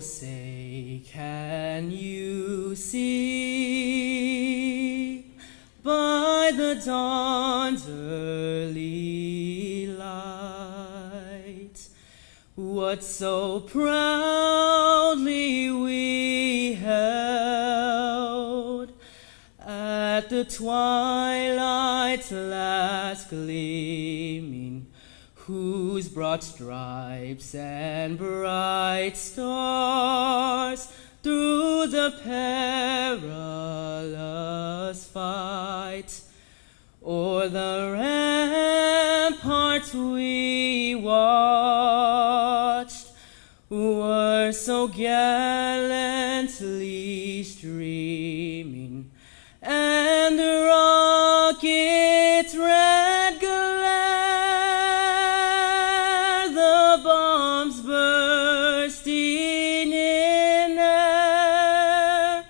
say, can you see by the dawn's early light what so proudly we held at the twilight's last gleaming, whose broad stripes and bright stars through the perilous fight o'er the ramparts we watched were so gallantly streaming, and the rocket's red glare, the bombs bursting in air,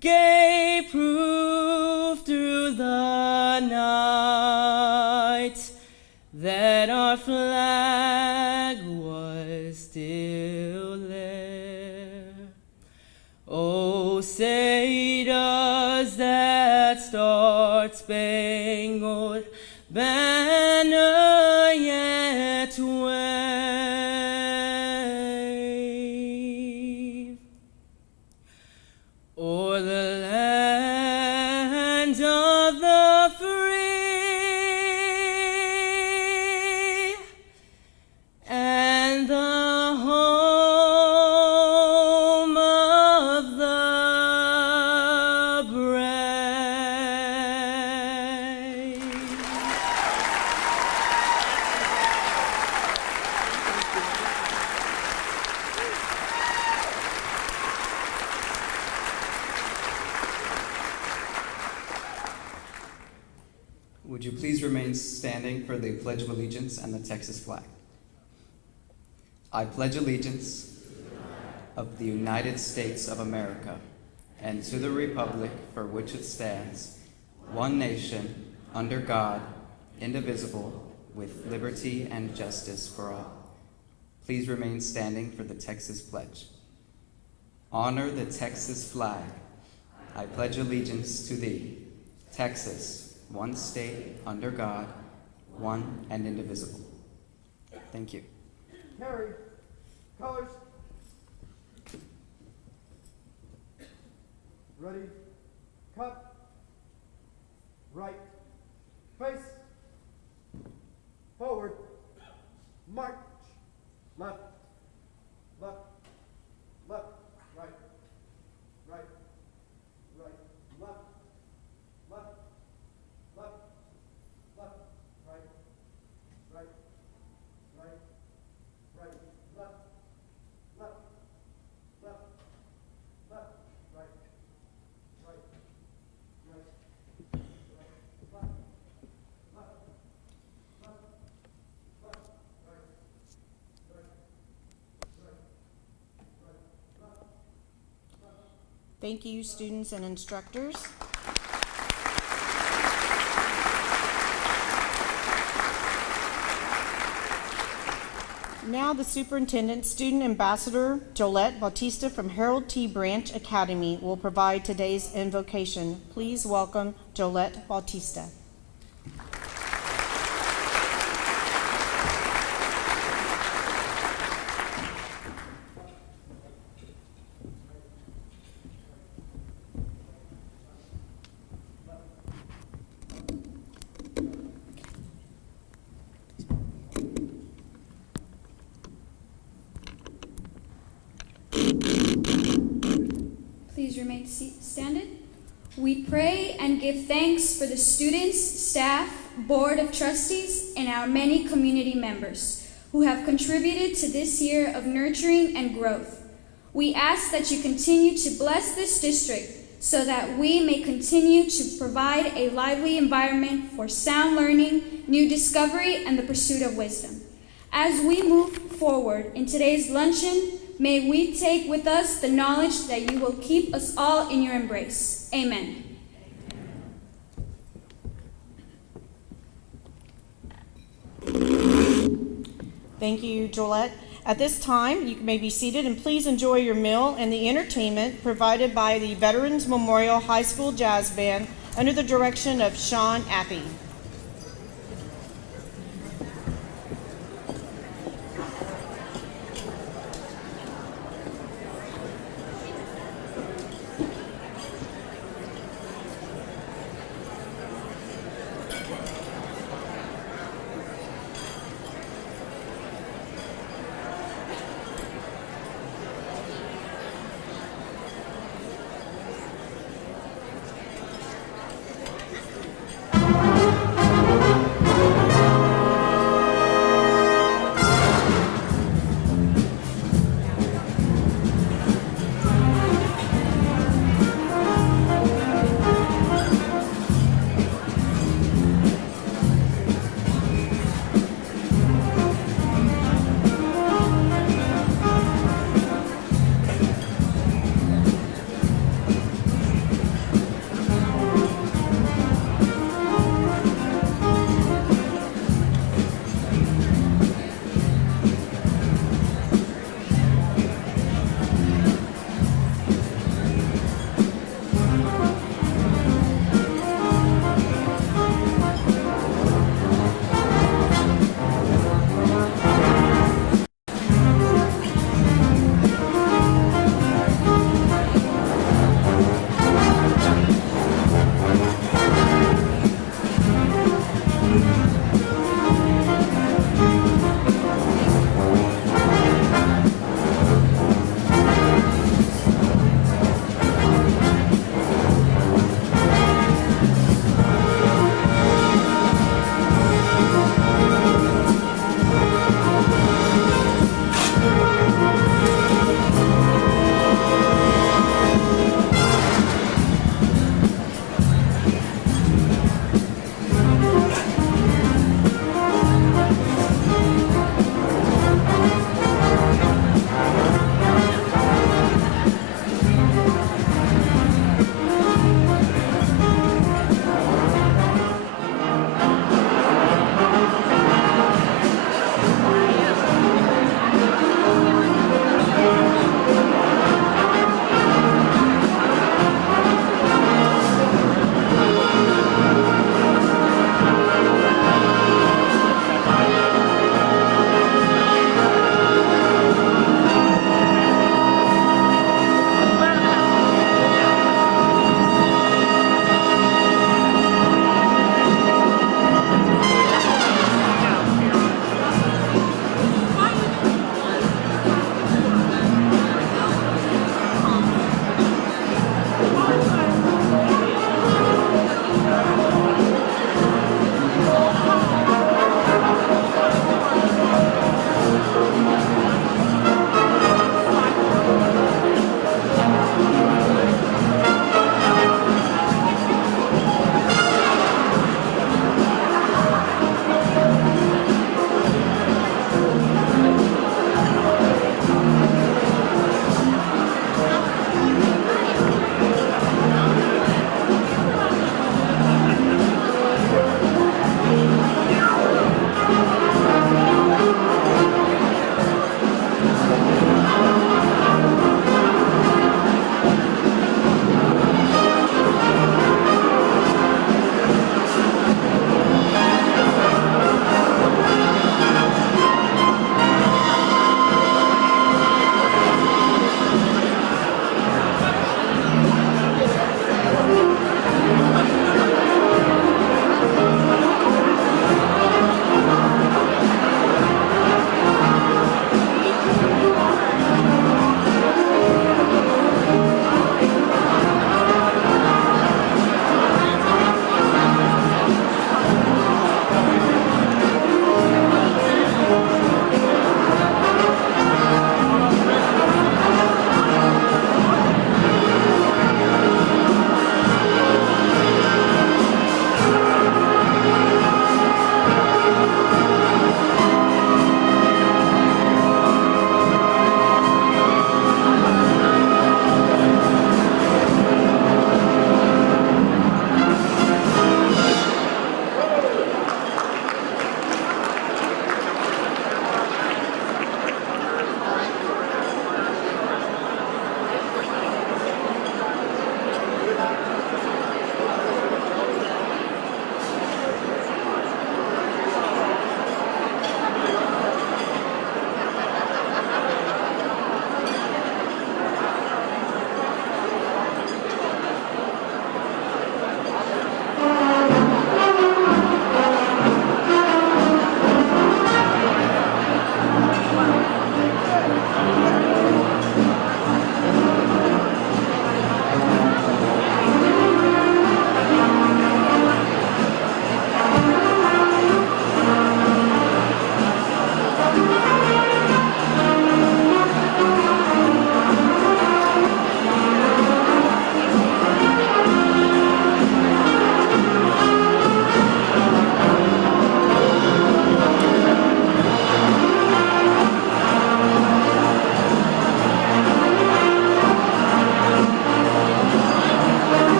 gave proof through the night that our flag was still there. Oh, say does that star-spangled banner yet wave o'er the land of the free and the home of the brave. Would you please remain standing for the Pledge of Allegiance and the Texas flag? I pledge allegiance of the United States of America and to the republic for which it stands, one nation, under God, indivisible, with liberty and justice for all. Please remain standing for the Texas pledge. Honor the Texas flag. I pledge allegiance to thee, Texas, one state, under God, one and indivisible. Thank you. Carry. Colors. Ready. Cut. Right. Face. Forward. March. Left. Left. Left. Right. Right. Right. Left. Left. Left. Left. Right. Right. Right. Right. Left. Left. Left. Left. Right. Right. Right. Right. Left. Left. Left. Left. Right. Right. Right. Right. Left. Left. Thank you, students and instructors. Now the superintendent, student ambassador Jolette Bautista from Harold T. Branch Academy will provide today's invocation. Please welcome Jolette Bautista. Please remain standing. We pray and give thanks for the students, staff, board of trustees, and our many community members who have contributed to this year of nurturing and growth. We ask that you continue to bless this district so that we may continue to provide a lively environment for sound learning, new discovery, and the pursuit of wisdom. As we move forward in today's luncheon, may we take with us the knowledge that you will keep us all in your embrace. Amen. Thank you, Jolette. At this time, you may be seated and please enjoy your meal and the entertainment provided by the Veterans Memorial High School Jazz Band under the direction of Sean Appy.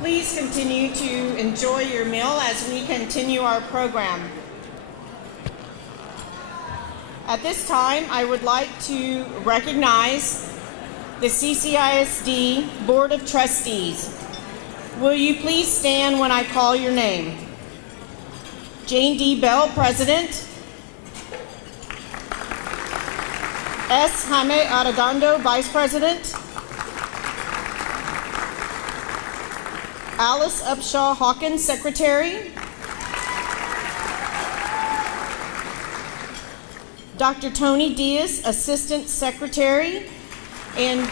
Please continue to enjoy your meal as we continue our program. At this time, I would like to recognize the CCISD Board of Trustees. Will you please stand when I call your name? Jane D. Bell, President. S. Jaime Arredondo, Vice President. Alice Upshaw Hawkins, Secretary. Dr. Tony Diaz, Assistant Secretary. And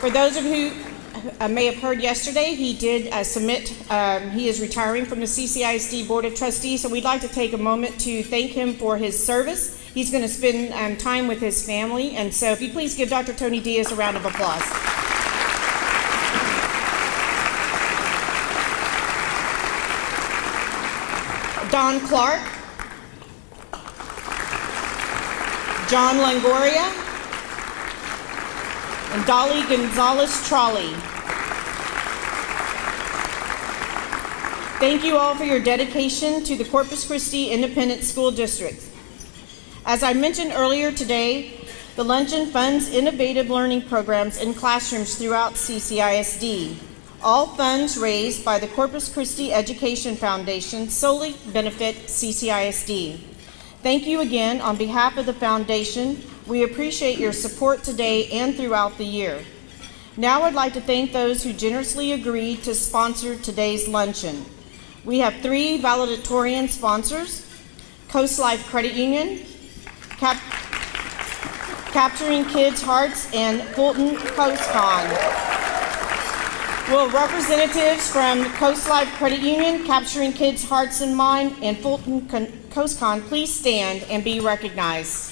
for those of you who may have heard yesterday, he did submit, he is retiring from the CCISD Board of Trustees, so we'd like to take a moment to thank him for his service. He's going to spend time with his family, and so if you please give Dr. Tony Diaz a round of applause. Don Clark, John Longoria, and Dolly Gonzalez Trolley. Thank you all for your dedication to the Corpus Christi Independent School District. As I mentioned earlier today, the luncheon funds innovative learning programs in classrooms throughout CCISD. All funds raised by the Corpus Christi Education Foundation solely benefit CCISD. Thank you again on behalf of the foundation. We appreciate your support today and throughout the year. Now I'd like to thank those who generously agreed to sponsor today's luncheon. We have 3 valedictorian sponsors: Coast Life Credit Union, Capturing Kids' Hearts, and Fulton Coast Con. Will representatives from Coast Life Credit Union, Capturing Kids' Hearts and Mind, and Fulton Coast Con please stand and be recognized?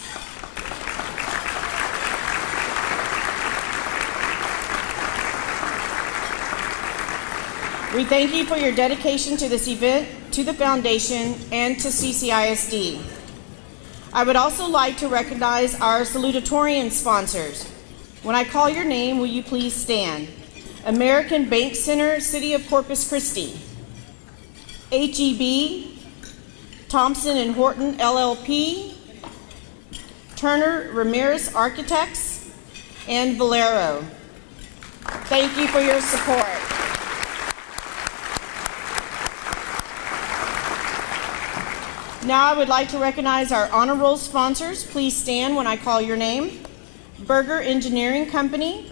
We thank you for your dedication to this event, to the foundation, and to CCISD. I would also like to recognize our salutatorian sponsors. When I call your name, will you please stand? American Bank Center, City of Corpus Christi. HEB, Thompson and Horton LLP, Turner Ramirez Architects, and Valero. Thank you for your support. Now I would like to recognize our honor roll sponsors. Please stand when I call your name. Berger Engineering Company,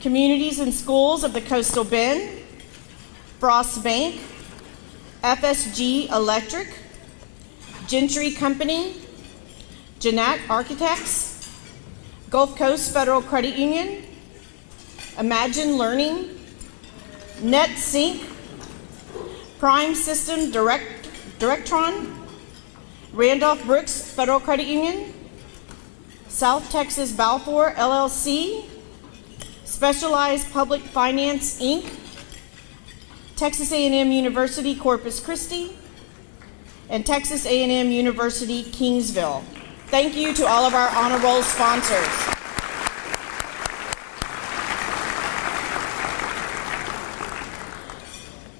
Communities and Schools of the Coastal Bend, Frost Bank, FSG Electric, Gentry Company, Jeanette Architects, Gulf Coast Federal Credit Union, Imagine Learning, NetSync, Prime System Directron, Randolph Brooks Federal Credit Union, South Texas Balfour LLC, Specialized Public Finance Inc., Texas A&M University Corpus Christi, and Texas A&M University Kingsville. Thank you to all of our honor roll sponsors.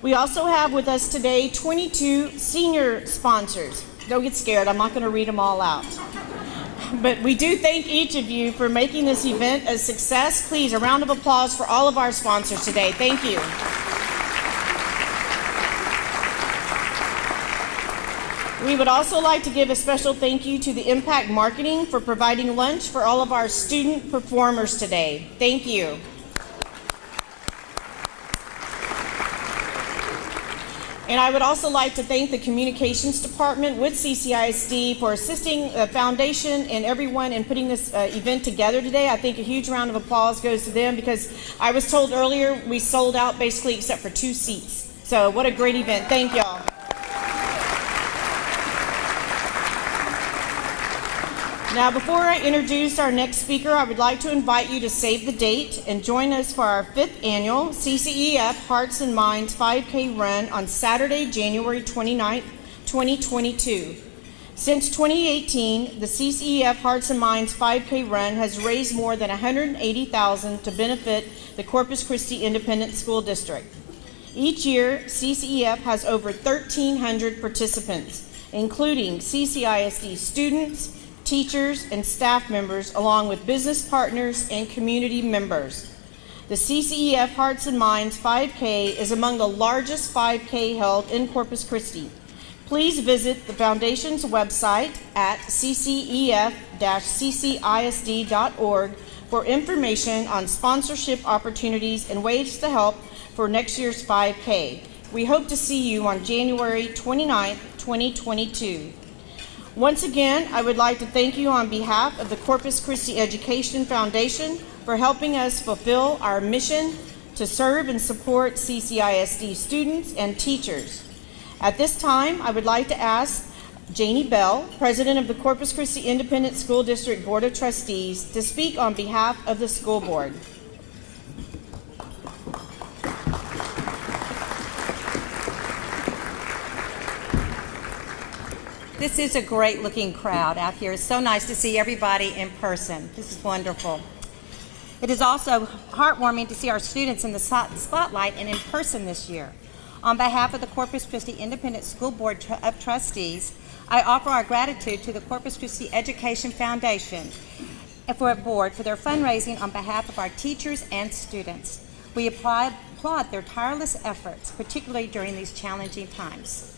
We also have with us today 22 senior sponsors. Don't get scared, I'm not going to read them all out. But we do thank each of you for making this event a success. Please, a round of applause for all of our sponsors today. Thank you. We would also like to give a special thank you to the Impact Marketing for providing lunch for all of our student performers today. Thank you. And I would also like to thank the Communications Department with CCISD for assisting the foundation and everyone in putting this event together today. I think a huge round of applause goes to them because I was told earlier we sold out basically except for 2 seats. So what a great event. Thank y'all. Now, before I introduce our next speaker, I would like to invite you to save the date and join us for our 5th annual CCEF Hearts and Minds 5K run on Saturday, January 29th, 2022. Since 2018, the CCEF Hearts and Minds 5K run has raised more than $180,000 to benefit the Corpus Christi Independent School District. Each year, CCEF has over 1,300 participants, including CCISD students, teachers, and staff members, along with business partners and community members. The CCEF Hearts and Minds 5K is among the largest 5K held in Corpus Christi. Please visit the Foundation's website at ccef-ccisd.org for information on sponsorship opportunities and ways to help for next year's 5K. We hope to see you on January 29th, 2022. Once again, I would like to thank you on behalf of the Corpus Christi Education Foundation for helping us fulfill our mission to serve and support CCISD students and teachers. At this time, I would like to ask Janie Bell, President of the Corpus Christi Independent School District Board of Trustees, to speak on behalf of the school board. This is a great looking crowd out here. It's so nice to see everybody in person. This is wonderful. It is also heartwarming to see our students in the spotlight and in person this year. On behalf of the Corpus Christi Independent School Board of Trustees, I offer our gratitude to the Corpus Christi Education Foundation for their fundraising on behalf of our teachers and students. We applaud their tireless efforts, particularly during these challenging times.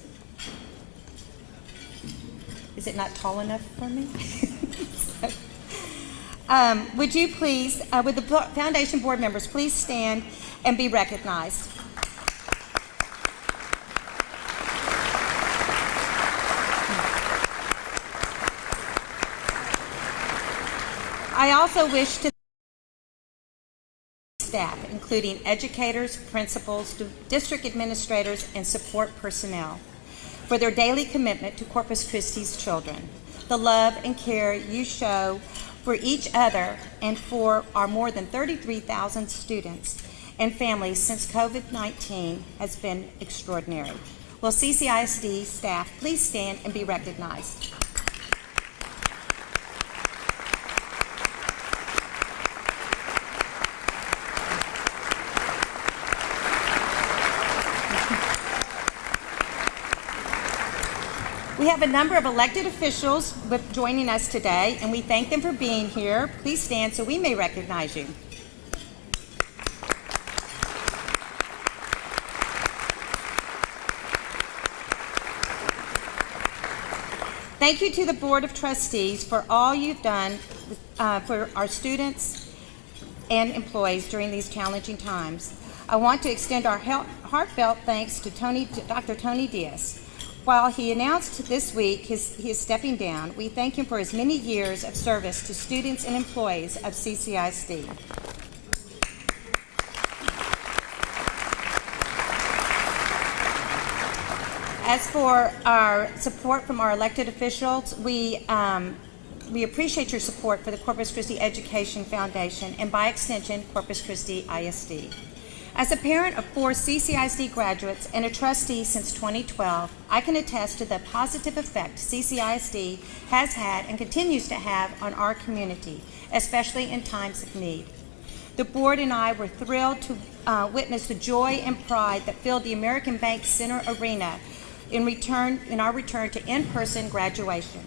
Is it not tall enough for me? Would you please, would the foundation board members please stand and be recognized? I also wish to staff, including educators, principals, district administrators, and support personnel, for their daily commitment to Corpus Christi's children, the love and care you show for each other and for our more than 33,000 students and families since COVID-19 has been extraordinary. Will CCISD staff please stand and be recognized? We have a number of elected officials joining us today, and we thank them for being here. Please stand so we may recognize you. Thank you to the Board of Trustees for all you've done for our students and employees during these challenging times. I want to extend our heartfelt thanks to Dr. Tony Diaz. While he announced this week he is stepping down, we thank him for his many years of service to students and employees of CCISD. As for our support from our elected officials, we appreciate your support for the Corpus Christi Education Foundation and, by extension, Corpus Christi ISD. As a parent of 4 CCISD graduates and a trustee since 2012, I can attest to the positive effect CCISD has had and continues to have on our community, especially in times of need. The board and I were thrilled to witness the joy and pride that filled the American Bank Center arena in our return to in-person graduation.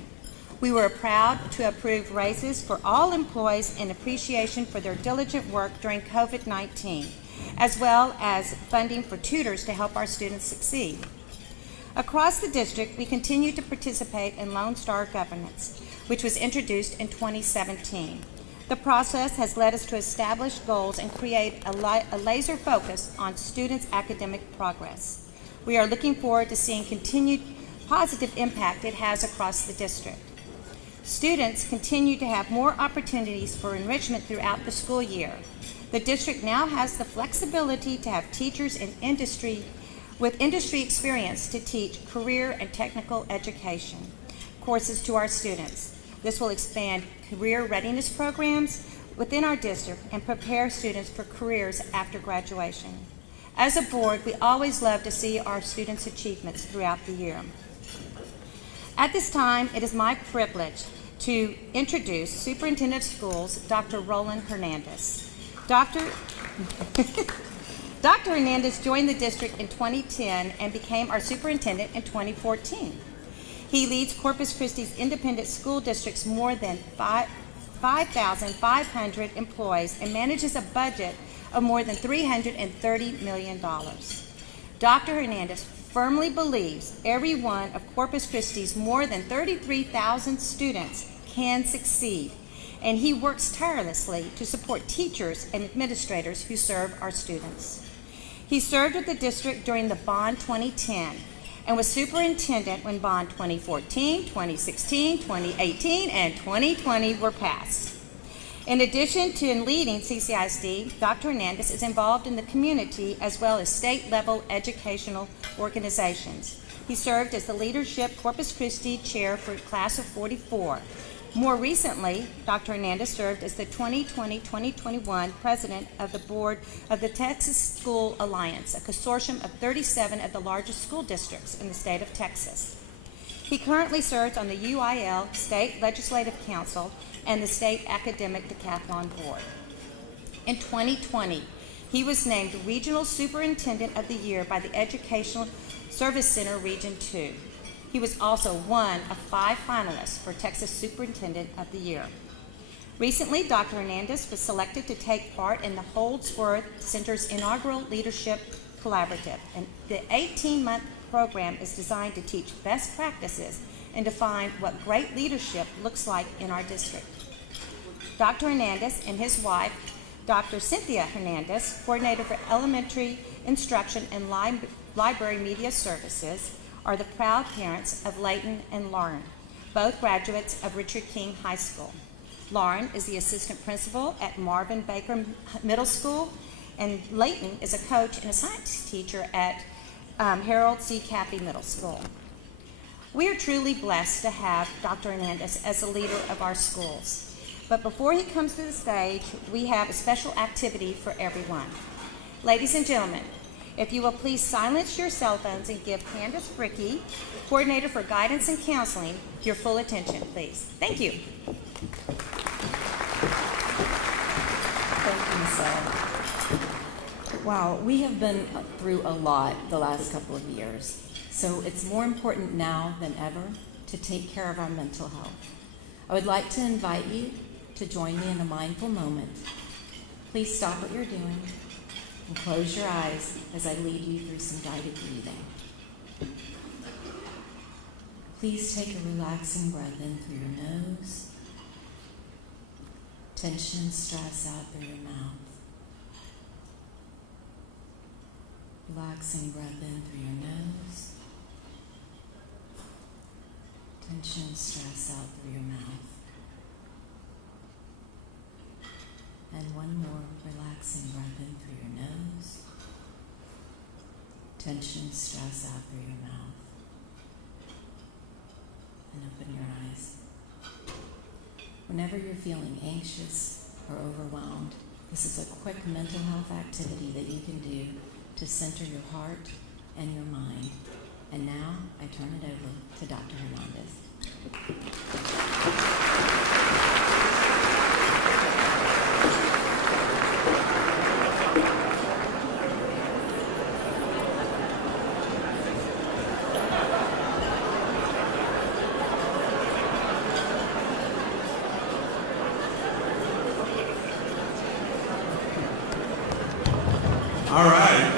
We were proud to approve raises for all employees in appreciation for their diligent work during COVID-19, as well as funding for tutors to help our students succeed. Across the district, we continue to participate in Lone Star Governance, which was introduced in 2017. The process has led us to establish goals and create a laser focus on students' academic progress. We are looking forward to seeing continued positive impact it has across the district. Students continue to have more opportunities for enrichment throughout the school year. The district now has the flexibility to have teachers in with industry experience to teach career and technical education courses to our students. This will expand career readiness programs within our district and prepare students for careers after graduation. As a board, we always love to see our students' achievements throughout the year. At this time, it is my privilege to introduce Superintendent of Schools, Dr. Roland Hernandez. Dr. Hernandez joined the district in 2010 and became our superintendent in 2014. He leads Corpus Christi's independent school district's more than 5,500 employees and manages a budget of more than $330 million. Dr. Hernandez firmly believes every one of Corpus Christi's more than 33,000 students can succeed, and he works tirelessly to support teachers and administrators who serve our students. He served with the district during the bond 2010 and was superintendent when bond 2014, 2016, 2018, and 2020 were passed. In addition to leading CCISD, Dr. Hernandez is involved in the community as well as state-level educational organizations. He served as the leadership Corpus Christi chair for class of 44. More recently, Dr. Hernandez served as the 2020-2021 president of the board of the Texas School Alliance, a consortium of 37 of the largest school districts in the state of Texas. He currently serves on the UIL State Legislative Council and the State Academic Decathlon Board. In 2020, he was named Regional Superintendent of the Year by the Educational Service Center Region 2. He was also one of 5 finalists for Texas Superintendent of the Year. Recently, Dr. Hernandez was selected to take part in the Holdsworth Center's inaugural Leadership Collaborative, and the 18-month program is designed to teach best practices and define what great leadership looks like in our district. Dr. Hernandez and his wife, Dr. Cynthia Hernandez, coordinator for elementary instruction and library media services, are the proud parents of Layton and Lauren, both graduates of Richard King High School. Lauren is the assistant principal at Marvin Baker Middle School, and Layton is a coach and a science teacher at Harold C. Caffey Middle School. We are truly blessed to have Dr. Hernandez as the leader of our schools. But before he comes to the stage, we have a special activity for everyone. Ladies and gentlemen, if you will please silence your cell phones and give Candace Brickey, Coordinator for Guidance and Counseling, your full attention, please. Thank you. Thank you, Michelle. Wow, we have been through a lot the last couple of years, so it's more important now than ever to take care of our mental health. I would like to invite you to join me in a mindful moment. Please stop what you're doing and close your eyes as I lead you through some guided breathing. Please take a relaxing breath in through your nose, tension and stress out through your mouth. Relaxing breath in through your nose, tension and stress out through your mouth. And one more relaxing breath in through your nose, tension and stress out through your mouth. And open your eyes. Whenever you're feeling anxious or overwhelmed, this is a quick mental health activity that you can do to center your heart and your mind. And now I turn it over to Dr. Hernandez. All right.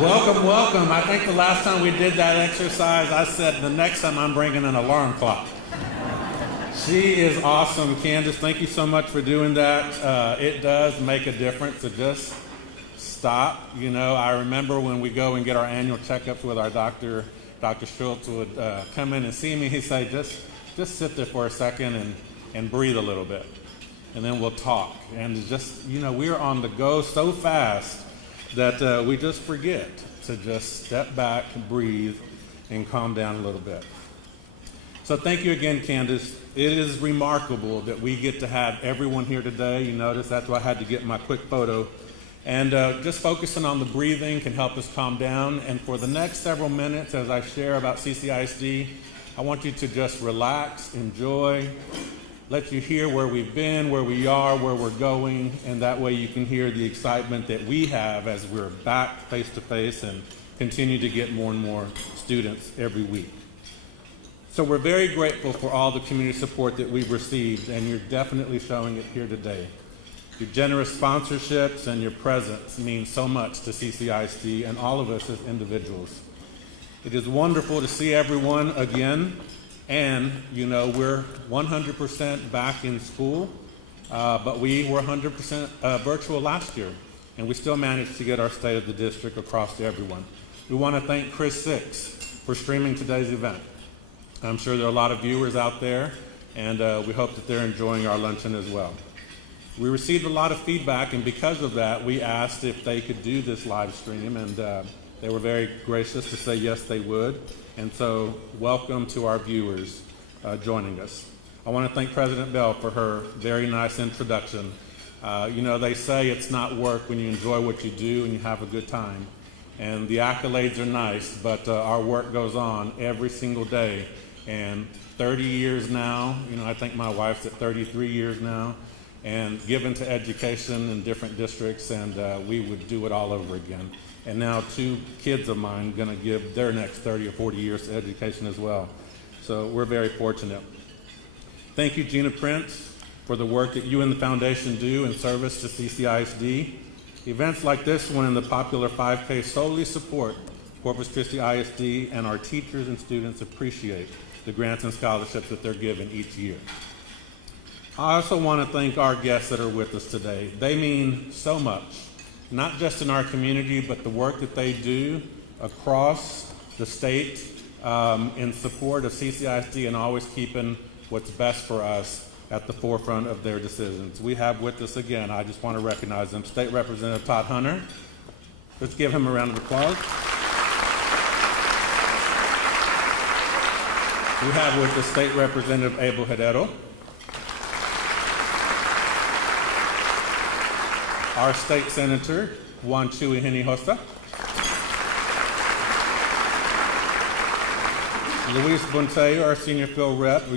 Welcome, welcome. I think the last time we did that exercise, I said the next time I'm bringing an alarm clock. She is awesome. Candace, thank you so much for doing that. It does make a difference to just stop. You know, I remember when we go and get our annual checkups with our doctor, Dr. Schultz would come in and see me. He'd say, just sit there for a second and breathe a little bit. And then we'll talk. And just, you know, we're on the go so fast that we just forget to just step back, breathe, and calm down a little bit. So thank you again, Candace. It is remarkable that we get to have everyone here today. You notice that's why I had to get my quick photo. And just focusing on the breathing can help us calm down. And for the next several minutes, as I share about CCISD, I want you to just relax, enjoy, let you hear where we've been, where we are, where we're going, and that way you can hear the excitement that we have as we're back face-to-face and continue to get more and more students every week. So we're very grateful for all the community support that we've received, and you're definitely showing it here today. Your generous sponsorships and your presence mean so much to CCISD and all of us as individuals. It is wonderful to see everyone again. And, you know, we're 100% back in school, but we were 100% virtual last year. and we still managed to get our State of the District across to everyone. We want to thank Chris Six for streaming today's event. I'm sure there are a lot of viewers out there, and we hope that they're enjoying our luncheon as well. We received a lot of feedback, and because of that, we asked if they could do this live stream, and they were very gracious to say yes, they would. And so, welcome to our viewers joining us. I want to thank President Bell for her very nice introduction. You know, they say it's not work when you enjoy what you do and you have a good time. And the accolades are nice, but our work goes on every single day. And 30 years now, you know, I think my wife's at 33 years now, and given to education in different districts, and we would do it all over again. And now 2 kids of mine are going to give their next 30 or 40 years to education as well. So we're very fortunate. Thank you, Gina Prince, for the work that you and the foundation do in service to CCISD. Events like this one and the popular 5K solely support Corpus Christi ISD, and our teachers and students appreciate the grants and scholarships that they're given each year. I also want to thank our guests that are with us today. They mean so much, not just in our community, but the work that they do across the state in support of CCISD and always keeping what's best for us at the forefront of their decisions. We have with us again, I just want to recognize them, State Representative Todd Hunter. Let's give him a round of applause. We have with us State Representative Abel Heredo. Our State Senator, Juan Chuy Hinojosa. Luis Bontello, our Senior Field Rep for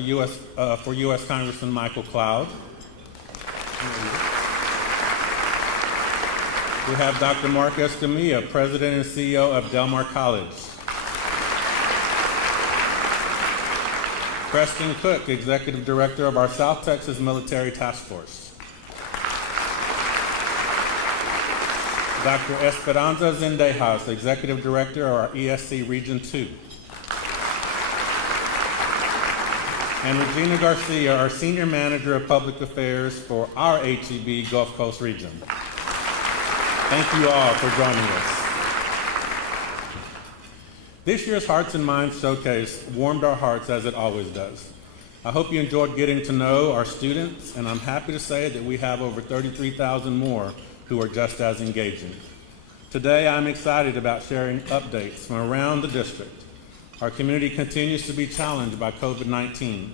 U.S. Congressman Michael Cloud. We have Dr. Mark Escamilla, President and CEO of Del Mar College. Preston Cook, Executive Director of our South Texas Military Task Force. Dr. Esperanza Zendejas, Executive Director of our ESC Region 2. And Regina Garcia, our Senior Manager of Public Affairs for our HEB Gulf Coast region. Thank you all for joining us. This year's Hearts and Minds Showcase warmed our hearts as it always does. I hope you enjoyed getting to know our students, and I'm happy to say that we have over 33,000 more who are just as engaging. Today, I'm excited about sharing updates from around the district. Our community continues to be challenged by COVID-19,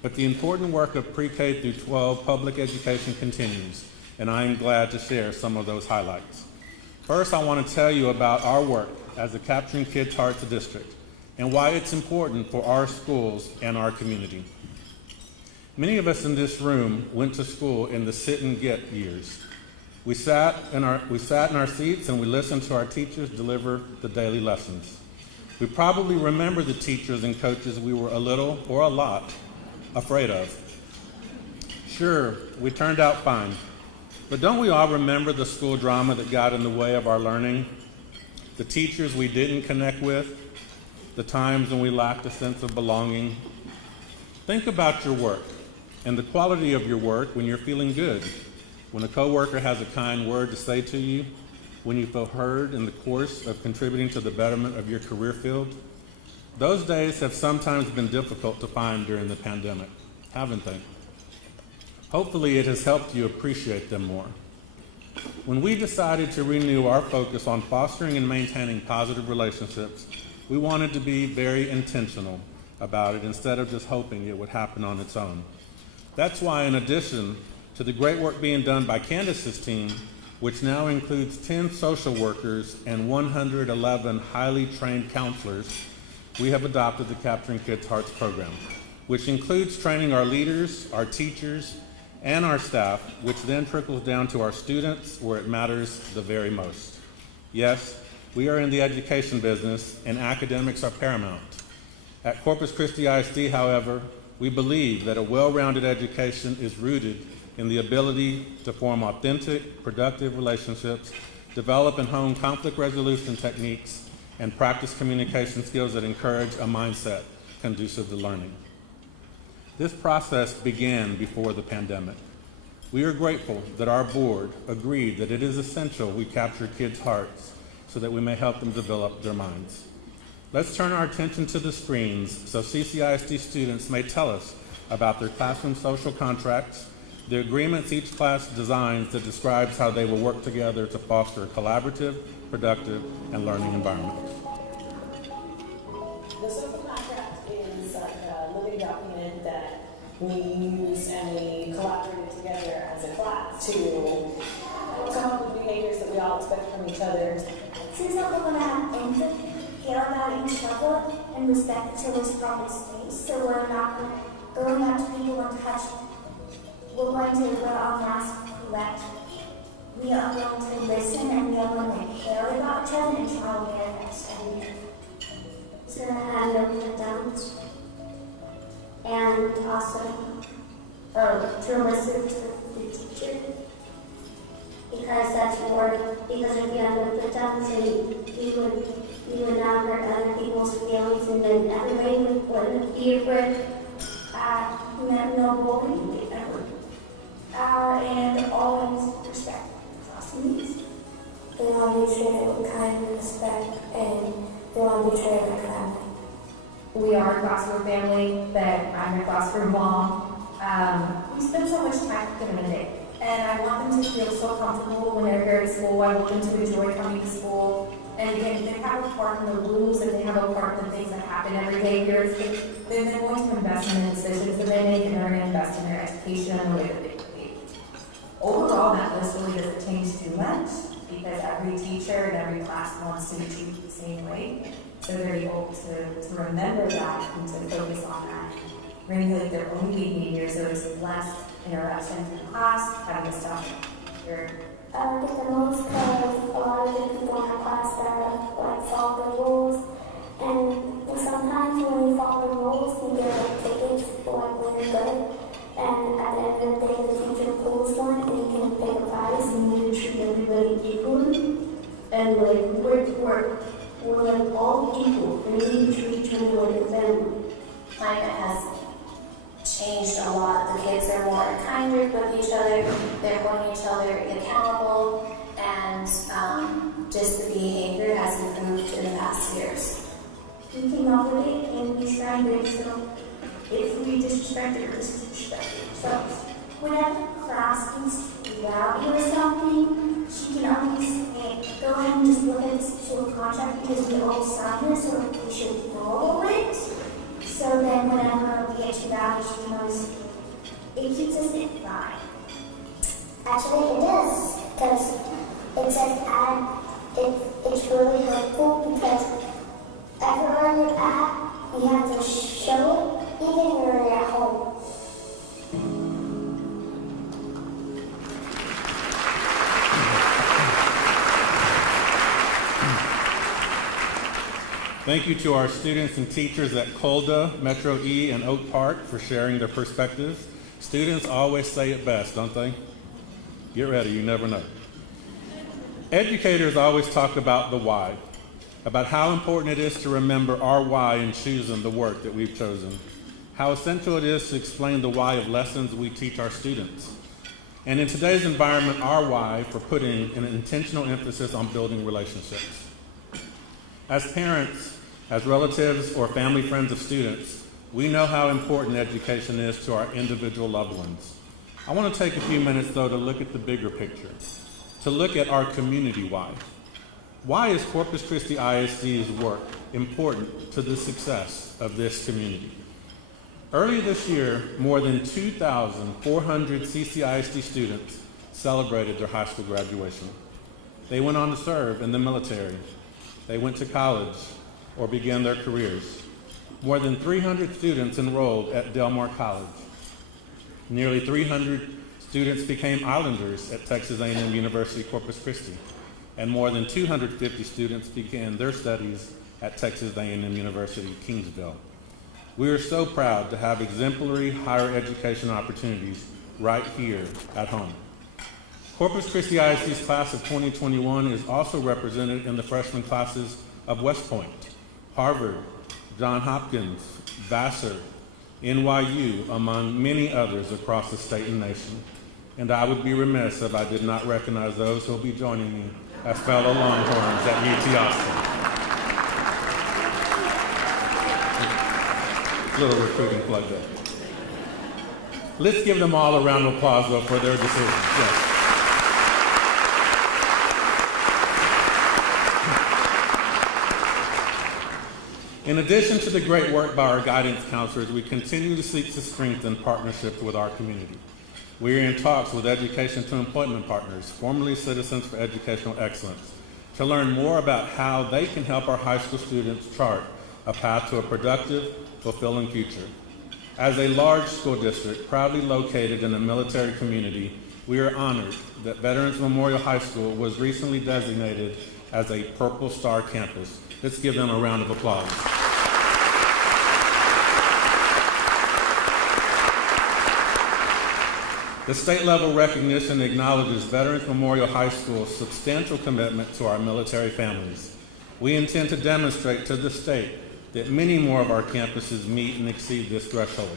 but the important work of pre-K through 12 public education continues, and I am glad to share some of those highlights. First, I want to tell you about our work as the Capturing Kids' Hearts District and why it's important for our schools and our community. Many of us in this room went to school in the sit and get years. We sat in our seats and we listened to our teachers deliver the daily lessons. We probably remember the teachers and coaches we were a little or a lot afraid of. Sure, we turned out fine, but don't we all remember the school drama that got in the way of our learning? The teachers we didn't connect with, the times when we lacked a sense of belonging. Think about your work and the quality of your work when you're feeling good. When a coworker has a kind word to say to you, when you feel heard in the course of contributing to the betterment of your career field. Those days have sometimes been difficult to find during the pandemic, haven't they? Hopefully it has helped you appreciate them more. When we decided to renew our focus on fostering and maintaining positive relationships, we wanted to be very intentional about it instead of just hoping it would happen on its own. That's why, in addition to the great work being done by Candace's team, which now includes 10 social workers and 111 highly trained counselors, we have adopted the Capturing Kids' Hearts program, which includes training our leaders, our teachers, and our staff, which then trickles down to our students where it matters the very most. Yes, we are in the education business, and academics are paramount. At Corpus Christi ISD, however, we believe that a well-rounded education is rooted in the ability to form authentic, productive relationships, develop and hone conflict resolution techniques, and practice communication skills that encourage a mindset conducive to learning. This process began before the pandemic. We are grateful that our board agreed that it is essential we capture kids' hearts so that we may help them develop their minds. Let's turn our attention to the screens so CCISD students may tell us about their classroom social contracts, the agreements each class designs that describes how they will work together to foster a collaborative, productive, and learning environment. The social contract is like a living document that we use and we collaborate together as a class to come up with behaviors that we all expect from each other. Since we're going to have empathy, care about each other, and respect each other's private space, so we're not going out to people and touching. We're going to wear our masks correct. We are going to listen and we are going to care about each other and try to get next every day. So have no put-downs. And also to listen to the teacher. Because that's more, because if you have no put-downs, then you would not hurt other people's feelings, and then everybody would be afraid. No bullying ever. And always respect classmates. They want to be treated with kindness and respect, and they want to be treated like family. We are a classroom family, but I'm a classroom mom. We spend so much time with them in a day, and I want them to feel so comfortable when they're here at school. I want them to enjoy coming to school. And again, they have a part in the rules, and they have a part in the things that happen every day here at school. Then they're going to invest in the decisions that they make, and they're going to invest in their education and the way that they behave. Overall, that list really doesn't change too much, because every teacher and every class wants to be treated the same way. So they're able to remember that and to focus on that. Regulate their own behavior so there's less interruption in class, having to stop here. I like it the most because a lot of the people in our class that follow the rules, and sometimes when we follow the rules, we get tickets for when we're good. And at the end of the day, the teacher pulls one, and you can pick a prize, and you treat everybody equally. And we're all equal, and we treat each other like a family. Climate has changed a lot. The kids are more kinder with each other, they're holding each other accountable, and just the behavior has improved in the past years. We came up with it and we signed it, so if we disrespect it, let's disrespect ourselves. Whenever class needs to be out or something, she can always say, go ahead and just look at this social contract because we all signed it, so we should follow it. So then whenever we get to that, she can always, it keeps us in line. Actually, it does, because it says it's really helpful because everywhere you're at, you have to show it, even when you're at home. Thank you to our students and teachers at Colda, Metro E, and Oak Park for sharing their perspectives. Students always say it best, don't they? Get ready, you never know. Educators always talk about the why, about how important it is to remember our why in choosing the work that we've chosen, how essential it is to explain the why of lessons we teach our students, and in today's environment, our why for putting an intentional emphasis on building relationships. As parents, as relatives or family friends of students, we know how important education is to our individual loved ones. I want to take a few minutes, though, to look at the bigger picture, to look at our community why. Why is Corpus Christi ISD's work important to the success of this community? Earlier this year, more than 2,400 CCISD students celebrated their high school graduation. They went on to serve in the military. They went to college or began their careers. More than 300 students enrolled at Del Mar College. Nearly 300 students became Islanders at Texas A&M University, Corpus Christi. And more than 250 students began their studies at Texas A&M University, Kingsville. We are so proud to have exemplary higher education opportunities right here at home. Corpus Christi ISD's class of 2021 is also represented in the freshman classes of West Point, Harvard, Johns Hopkins, Vassar, NYU, among many others across the state and nation. And I would be remiss if I did not recognize those who will be joining me as fellow Longhorns at UT Austin. Little recruiting plug there. Let's give them all a round of applause, though, for their decisions. Yes. In addition to the great work by our guidance counselors, we continue to seek to strengthen partnerships with our community. We are in talks with Education to Employment Partners, formerly Citizens for Educational Excellence, to learn more about how they can help our high school students chart a path to a productive, fulfilling future. As a large school district proudly located in a military community, we are honored that Veterans Memorial High School was recently designated as a Purple Star campus. Let's give them a round of applause. The state-level recognition acknowledges Veterans Memorial High School's substantial commitment to our military families. We intend to demonstrate to the state that many more of our campuses meet and exceed this threshold.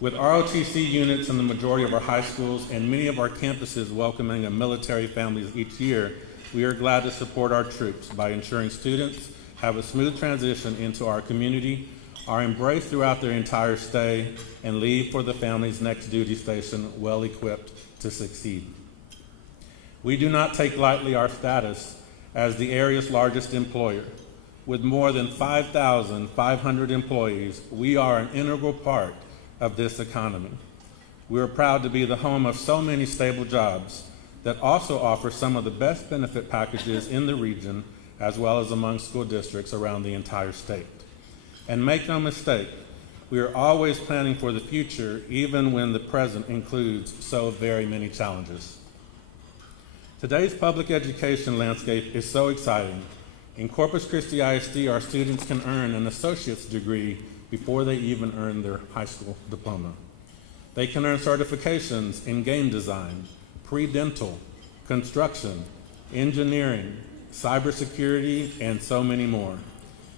With ROTC units in the majority of our high schools and many of our campuses welcoming a military families each year, we are glad to support our troops by ensuring students have a smooth transition into our community, are embraced throughout their entire stay, and leave for the family's next duty station well equipped to succeed. We do not take lightly our status as the area's largest employer. With more than 5,500 employees, we are an integral part of this economy. We are proud to be the home of so many stable jobs that also offer some of the best benefit packages in the region, as well as among school districts around the entire state. And make no mistake, we are always planning for the future, even when the present includes so very many challenges. Today's public education landscape is so exciting. In Corpus Christi ISD, our students can earn an associate's degree before they even earn their high school diploma. They can earn certifications in game design, pre-dental, construction, engineering, cybersecurity, and so many more.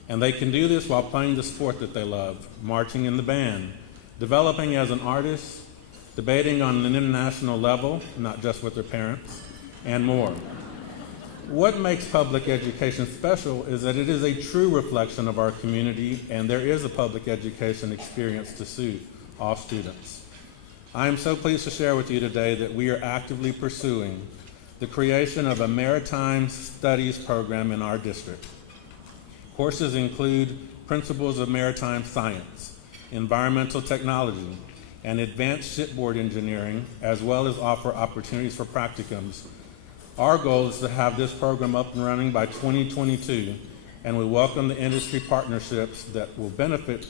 And they can do this while playing the sport that they love, marching in the band, developing as an artist, debating on an international level, not just with their parents, and more. What makes public education special is that it is a true reflection of our community, and there is a public education experience to suit all students. I am so pleased to share with you today that we are actively pursuing the creation of a maritime studies program in our district. Courses include Principles of Maritime Science, Environmental Technology, and Advanced Shipboard Engineering, as well as offer opportunities for practicums. Our goal is to have this program up and running by 2022, and we welcome the industry partnerships that will benefit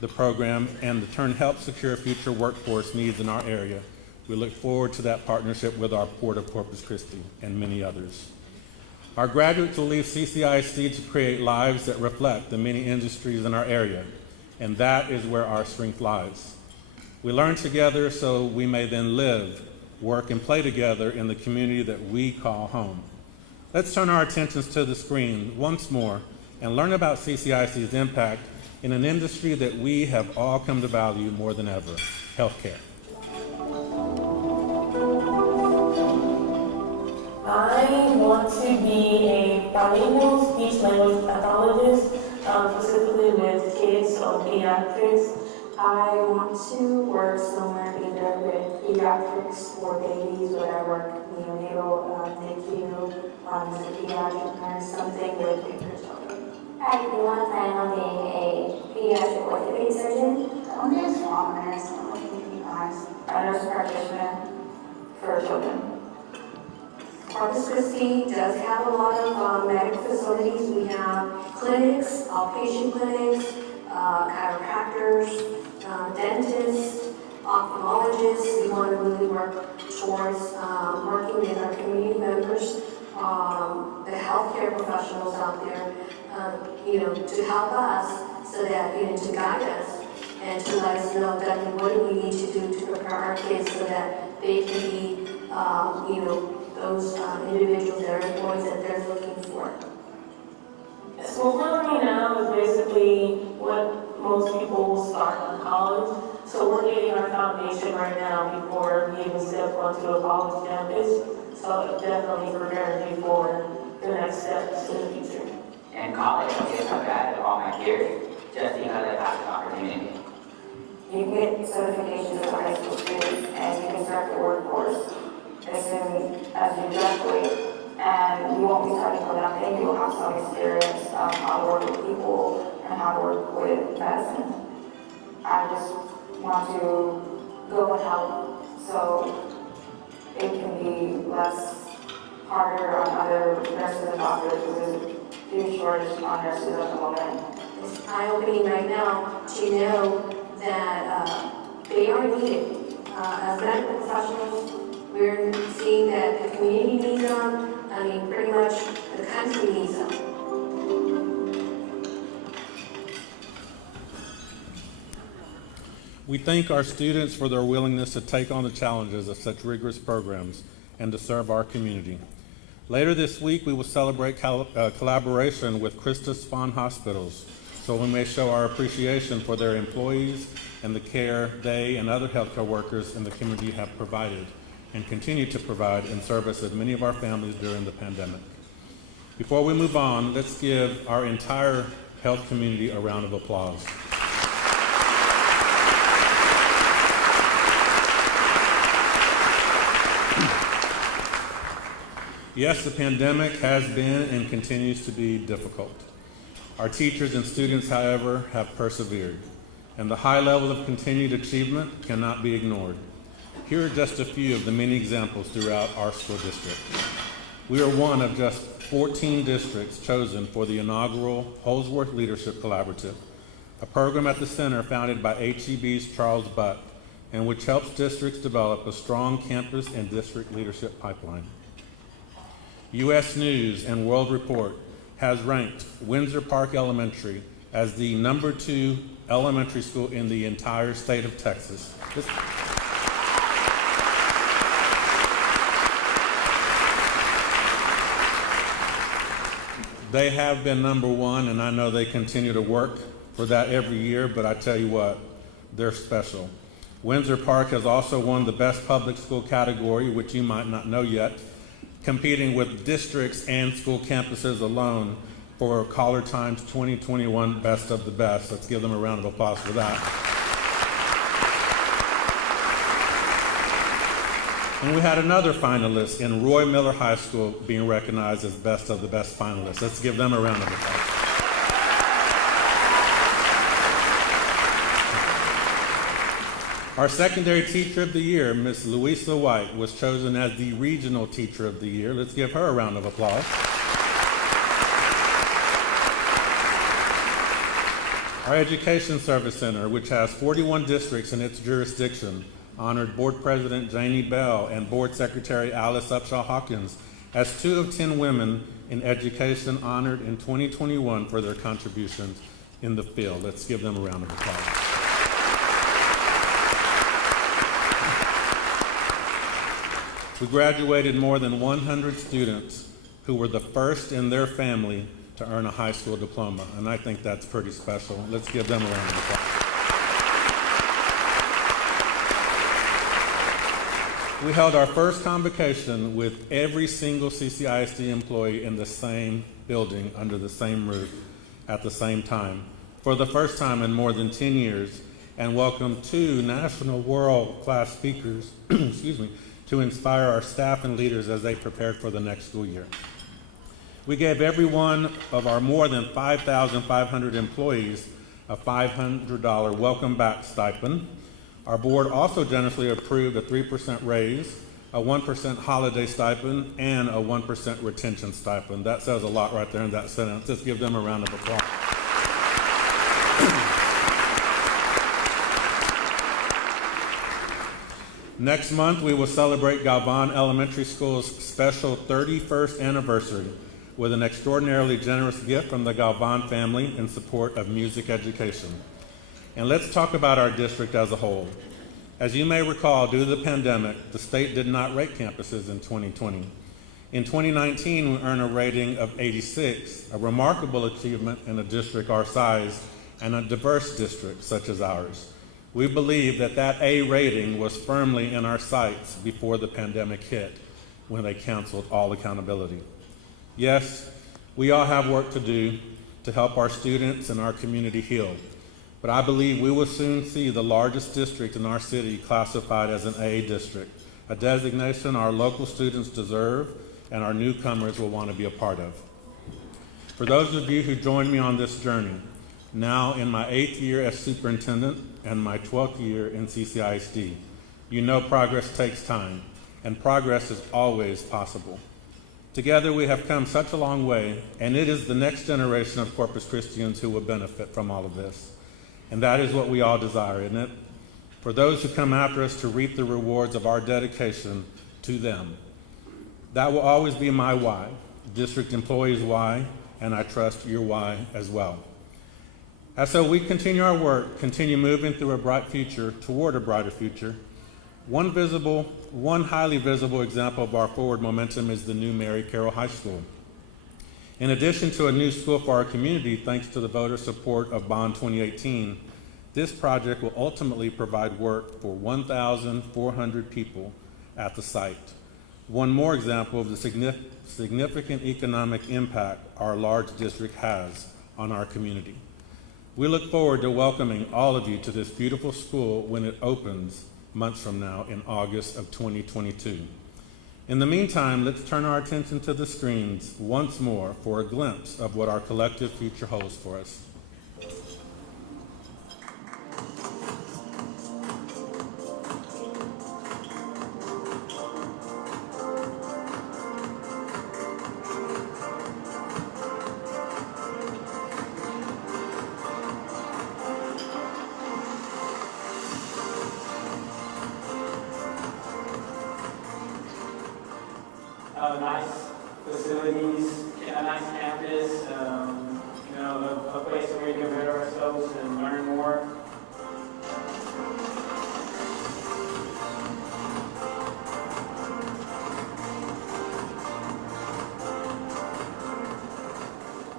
the program and in turn help secure future workforce needs in our area. We look forward to that partnership with our Port of Corpus Christi and many others. Our graduates will leave CCISD to create lives that reflect the many industries in our area, and that is where our strength lies. We learn together so we may then live, work, and play together in the community that we call home. Let's turn our attentions to the screen once more and learn about CCISD's impact in an industry that we have all come to value more than ever, healthcare. I want to be a bilingual speech-language pathologist, specifically with kids or pediatrics. I want to work somewhere either with pediatrics or babies, where I work neonatal, NICU, as a pediatric nurse, something with bigger children. I want to plan on being a pediatric orthopedic surgeon. I'm going to be a strong nurse. I'm looking to be honest. A nurse practitioner for children. Corpus Christi does have a lot of medical facilities. We have clinics, outpatient clinics, chiropractors, dentists, ophthalmologists. We want to really work towards working with our community members, the healthcare professionals out there, to help us so that, to guide us and to let us know that what do we need to do to prepare our kids so that they can be, those individuals that are employees that they're looking for. So for me now is basically what most people will start in college. So So we're getting our foundation right now before we even step onto a college campus. So it's definitely preparing me for the next steps in the future. In college, I get up at all my peers just because I have the opportunity. You get certifications as a high school student, and you can start the workforce as soon as you graduate. And you won't be starting from nothing. You'll have some experience on how to work with people and how to work with medicine. I just want to go and help so it can be less harder on other nurses and doctors because there's a huge shortage on nurses at the moment. It's eye-opening right now to know that they are needed. As medical professionals, we're seeing that the community needs them. I mean, pretty much the country needs them. We thank our students for their willingness to take on the challenges of such rigorous programs and to serve our community. Later this week, we will celebrate collaboration with Christus Spahn Hospitals, so we may show our appreciation for their employees and the care they and other healthcare workers in the community have provided and continue to provide in service of many of our families during the pandemic. Before we move on, let's give our entire health community a round of applause. Yes, the pandemic has been and continues to be difficult. Our teachers and students, however, have persevered, and the high level of continued achievement cannot be ignored. Here are just a few of the many examples throughout our school district. We are one of just 14 districts chosen for the inaugural Holsworth Leadership Collaborative, a program at the center founded by HEB's Charles Buck, and which helps districts develop a strong campus and district leadership pipeline. U.S. News and World Report has ranked Windsor Park Elementary as the #2 elementary school in the entire state of Texas. They have been #1, and I know they continue to work for that every year, but I tell you what, they're special. Windsor Park has also won the Best Public School category, which you might not know yet, competing with districts and school campuses alone for Caller Times 2021 Best of the Best. Let's give them a round of applause for that. And we had another finalist in Roy Miller High School being recognized as Best of the Best finalists. Let's give them a round of applause. Our secondary teacher of the year, Miss Louisa White, was chosen as the regional teacher of the year. Let's give her a round of applause. Our Education Service Center, which has 41 districts in its jurisdiction, honored Board President Janie Bell and Board Secretary Alice Upshaw Hawkins as 2 of 10 women in education honored in 2021 for their contributions in the field. Let's give them a round of applause. We graduated more than 100 students who were the first in their family to earn a high school diploma, and I think that's pretty special. Let's give them a round of applause. We held our first convocation with every single CCISD employee in the same building, under the same roof, at the same time, for the first time in more than 10 years, and welcomed 2 national world-class speakers to inspire our staff and leaders as they prepared for the next school year. We gave every one of our more than 5,500 employees a $500 welcome back stipend. Our board also generously approved a 3% raise, a 1% holiday stipend, and a 1% retention stipend. That says a lot right there in that sentence. Let's give them a round of applause. Next month, we will celebrate Galvan Elementary School's special 31st anniversary with an extraordinarily generous gift from the Galvan family in support of music education. And let's talk about our district as a whole. As you may recall, due to the pandemic, the state did not rate campuses in 2020. In 2019, we earned a rating of 86, a remarkable achievement in a district our size and a diverse district such as ours. We believe that that A rating was firmly in our sights before the pandemic hit, when they canceled all accountability. Yes, we all have work to do to help our students and our community heal, but I believe we will soon see the largest district in our city classified as an A district, a designation our local students deserve and our newcomers will want to be a part of. For those of you who joined me on this journey, now in my 8th year as superintendent and my 12th year in CCISD, you know progress takes time, and progress is always possible. Together we have come such a long way, and it is the next generation of Corpus Christians who will benefit from all of this. And that is what we all desire, isn't it? For those who come after us to reap the rewards of our dedication to them. That will always be my why, district employees' why, and I trust your why as well. As so we continue our work, continue moving through a bright future, toward a brighter future, one highly visible example of our forward momentum is the new Mary Carroll High School. In addition to a new school for our community, thanks to the voter support of Bond 2018, this project will ultimately provide work for 1,400 people at the site. One more example of the significant economic impact our large district has on our community. We look forward to welcoming all of you to this beautiful school when it opens months from now in August of 2022. In the meantime, let's turn our attention to the screens once more for a glimpse of what our collective future holds for us. Nice facilities, a nice campus, a place where we can better ourselves and learn more.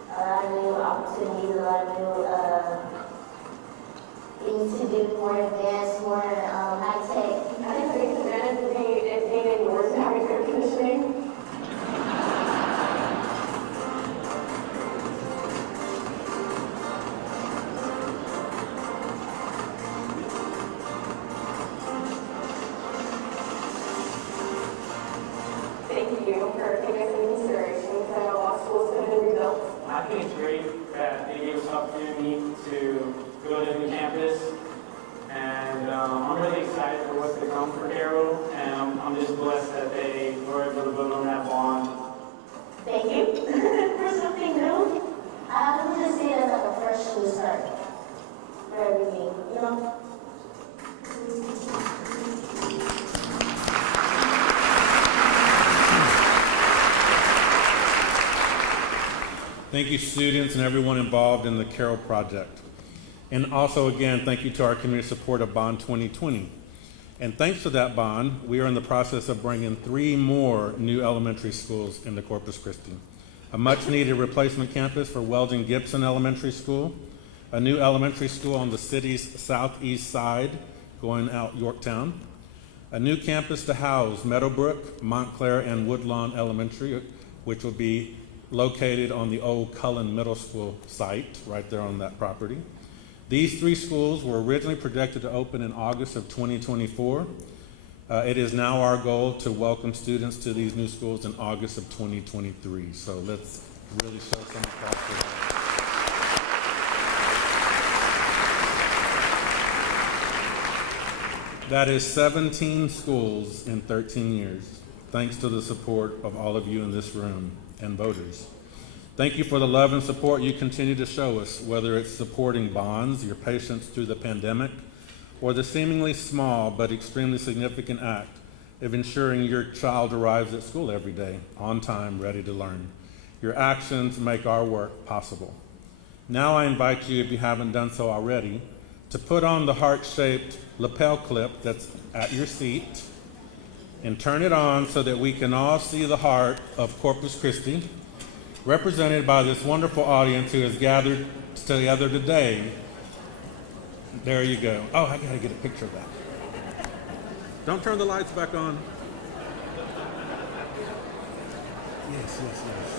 A lot of new opportunities, a lot of new things to do, more advanced, more high tech. I think the biggest advantage would be it being indoors and having air conditioning. Thank you for taking us into consideration because I know a lot of schools have been rebuilt. I think it's great that they gave us the opportunity to go to a new campus, and I'm really excited for what's to come for Carroll, and I'm just blessed that they were able to build on that bond. Thank you for something new. I would just see it as like a fresh school start for everything, you know? Thank you, students and everyone involved in the Carroll Project. And also, again, thank you to our community support of Bond 2020. And thanks to that bond, we are in the process of bringing 3 more new elementary schools into Corpus Christi. A much-needed replacement campus for Weldon Gibson Elementary School, a new elementary school on the city's southeast side, going out Yorktown, a new campus to house Meadowbrook, Montclair, and Woodlawn Elementary, which will be located on the old Cullen Middle School site, right there on that property. These 3 schools were originally projected to open in August of 2024. It is now our goal to welcome students to these new schools in August of 2023. So let's really show some applause for that. That is 17 schools in 13 years, thanks to the support of all of you in this room and voters. Thank you for the love and support you continue to show us, whether it's supporting bonds, your patience through the pandemic, or the seemingly small but extremely significant act of ensuring your child arrives at school every day, on time, ready to learn. Your actions make our work possible. Now I invite you, if you haven't done so already, to put on the heart-shaped lapel clip that's at your seat and turn it on so that we can all see the heart of Corpus Christi, represented by this wonderful audience who has gathered together today There you go. Oh, I gotta get a picture of that. Don't turn the lights back on. Yes, yes, yes.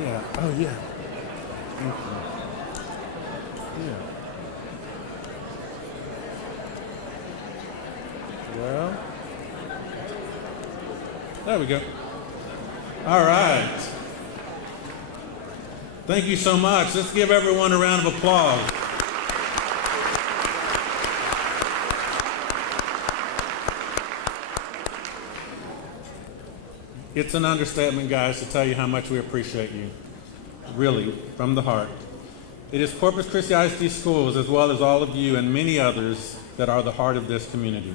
Yeah. Oh, yeah. Thank you. Yeah. Well, there we go. All right. Thank you so much. Let's give everyone a round of applause. It's an understatement, guys, to tell you how much we appreciate you. Really, from the heart. It is Corpus Christi ISD Schools, as well as all of you and many others, that are the heart of this community.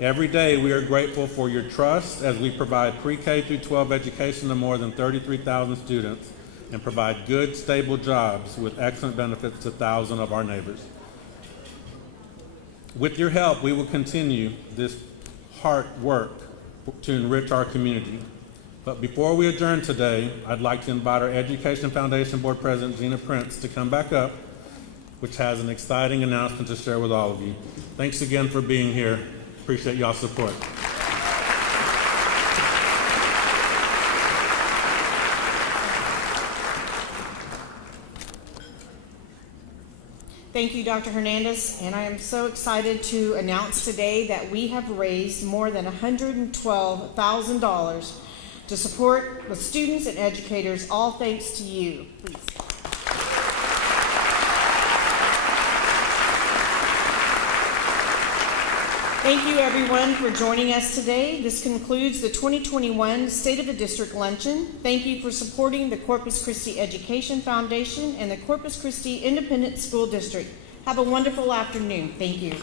Every day we are grateful for your trust as we provide pre-K through 12 education to more than 33,000 students and provide good, stable jobs with excellent benefits to thousands of our neighbors. With your help, we will continue this hard work to enrich our community. But before we adjourn today, I'd like to invite our Education Foundation Board President, Gina Prince, to come back up, which has an exciting announcement to share with all of you. Thanks again for being here. Appreciate y'all's support. Thank you, Dr. Hernandez, and I am so excited to announce today that we have raised more than $112,000 to support the students and educators, all thanks to you. Please. Thank you, everyone, for joining us today. This concludes the 2021 State of the District Luncheon. Thank you for supporting the Corpus Christi Education Foundation and the Corpus Christi Independent School District. Have a wonderful afternoon. Thank you.